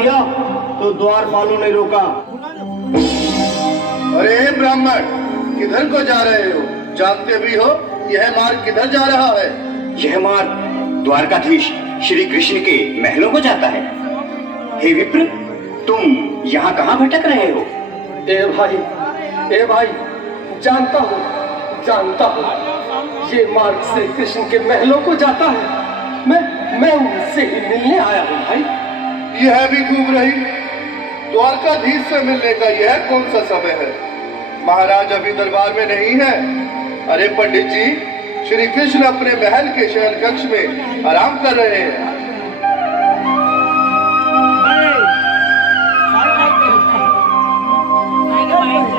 किया तो द्वारपालों ने रोका। अरे ब्राह्मण, किधर को जा रहे हो? जानते भी हो यह मार्ग किधर जा रहा है? यह मार्ग द्वारकाधीश श्री कृष्ण के महलों को जाता है। हे विप्र, तुम यहाँ कहाँ भटक रहे हो? ए भाई, जानता हूँ ये मार्ग श्री कृष्ण के महलों को जाता है। मैं उनसे ही मिलने आया हूँ भाई। यह भी घूम रही। द्वारकाधीश से मिलने का यह कौन सा समय है? महाराज अभी दरबार में नहीं है। अरे पंडित जी, श्री कृष्ण अपने महल के शयन कक्ष में आराम कर रहे हैं।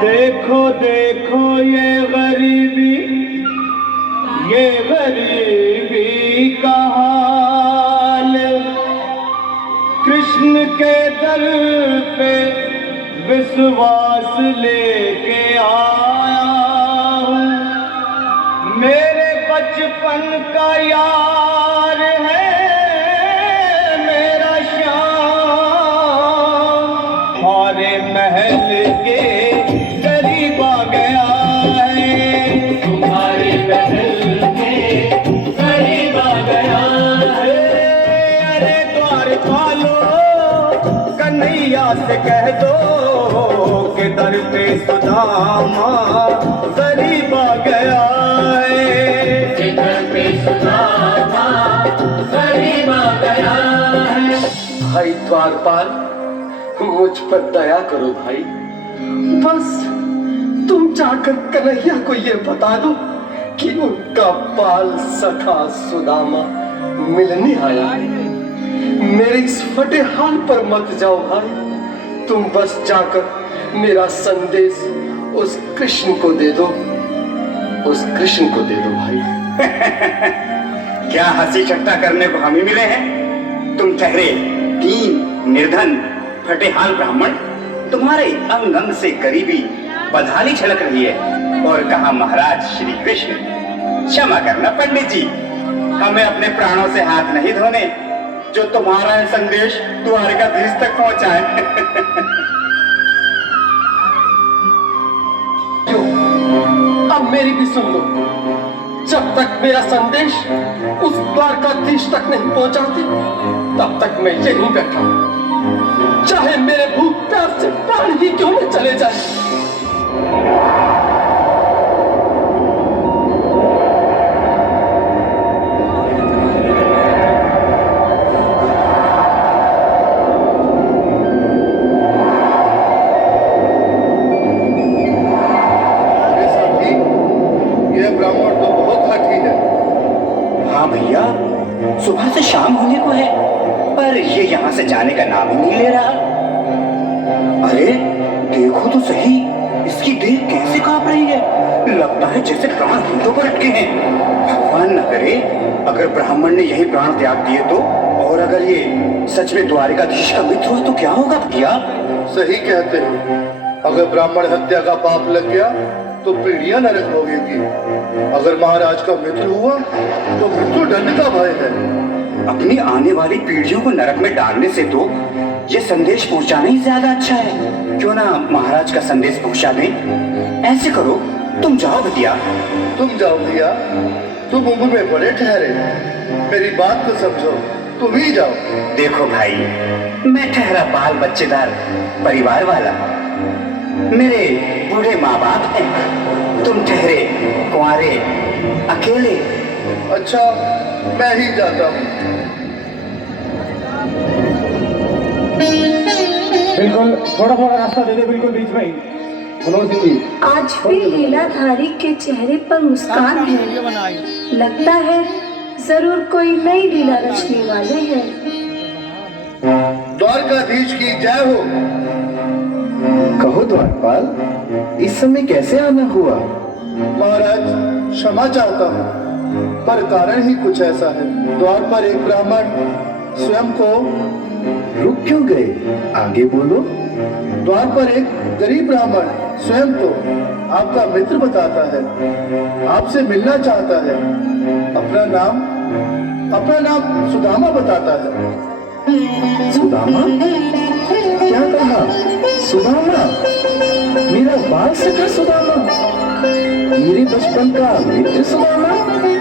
देखो देखो ये गरीबी का हाल, कृष्ण के दर पे विश्वास लेके आया हूँ। मेरे बचपन का यार है मेरा श्याम, हमारे महल के करीब आ गया है, तुम्हारे महल के करीब आ गया है। अरे द्वारपालो, कन्हैया से कह दो के दर पे सुदामा करीब आ गया है, के दर पे सुदामा करीब आ गया है। भाई द्वारपाल, मुझ पर दया करो भाई। बस तुम जाकर कन्हैया को ये बता दो कि उनका बाल सखा सुदामा मिलने आया है। मेरे इस फटे हाल पर मत जाओ भाई। तुम बस जाकर मेरा संदेश उस कृष्ण को दे दो, भाई। क्या हंसी ठट्टा करने को हम ही मिले हैं? तुम ठहरे दीन निर्धन फटेहाल ब्राह्मण, तुम्हारे अंग अंग से गरीबी बदहाली छलक रही है। और कहा महाराज श्री कृष्ण। क्षमा करना पंडित जी, हमें अपने प्राणों से हाथ नहीं धोने जो तुम्हारा यह संदेश द्वारकाधीश तक पहुंचाए। अब मेरी भी सुन लो। जब तक मेरा संदेश उस द्वारकाधीश तक नहीं पहुंचाते, तब तक मैं यहीं बैठा हूं, चाहे मेरे भूख प्यास से प्राण ही क्यों न चले जाए। सुबह से शाम होने को है, पर ये यहाँ से जाने का नाम ही नहीं ले रहा। अरे देखो तो सही, इसकी देह कैसे कांप रही है। लगता है जैसे प्राण घुटनों पर अटके हैं। भगवान न करे अगर ब्राह्मण ने यही प्राण त्याग दिए तो, और अगर ये सच में द्वारकाधीश का मित्र हुआ तो क्या होगा भैया? सही कहते हो। अगर ब्राह्मण हत्या का पाप लग गया तो पीढ़ियां नरक भोगेंगी। अगर महाराज का मित्र हुआ तो मृत्यु दंड का भय है। अपनी आने वाली पीढ़ियों को नरक में डालने से तो ये संदेश पहुंचाना ही ज्यादा अच्छा है। क्यों ना महाराज का संदेश पहुंचा दें। ऐसे करो, तुम जाओ भैया। तुम जाओ भैया, तुम उम्र में बड़े ठहरे, मेरी बात तो समझो, तुम ही जाओ। देखो भाई, मैं ठहरा बाल बच्चेदार परिवार वाला, मेरे बूढ़े माँ बाप हैं। तुम ठहरे कुंवारे अकेले। अच्छा, मैं ही जाता हूँ। बिल्कुल थोड़ा रास्ता दे दे, बिल्कुल बीच में ही। मनोज सिंह जी, आज भी लीलाधारी के चेहरे पर मुस्कान है। लगता है जरूर कोई नई लीला रचने वाले हैं। द्वारकाधीश की जय हो। कहो द्वारपाल, इस समय कैसे आना हुआ? महाराज, क्षमा चाहता हूँ, पर कारण ही कुछ ऐसा है। द्वार पर एक ब्राह्मण स्वयं को रुक क्यों गए? आगे बोलो। द्वार पर एक गरीब ब्राह्मण स्वयं को आपका मित्र बताता है, आपसे मिलना चाहता है। अपना नाम सुदामा बताता है। सुदामा? बाल सखा सुदामा, मेरे बचपन का मित्र सुदामा।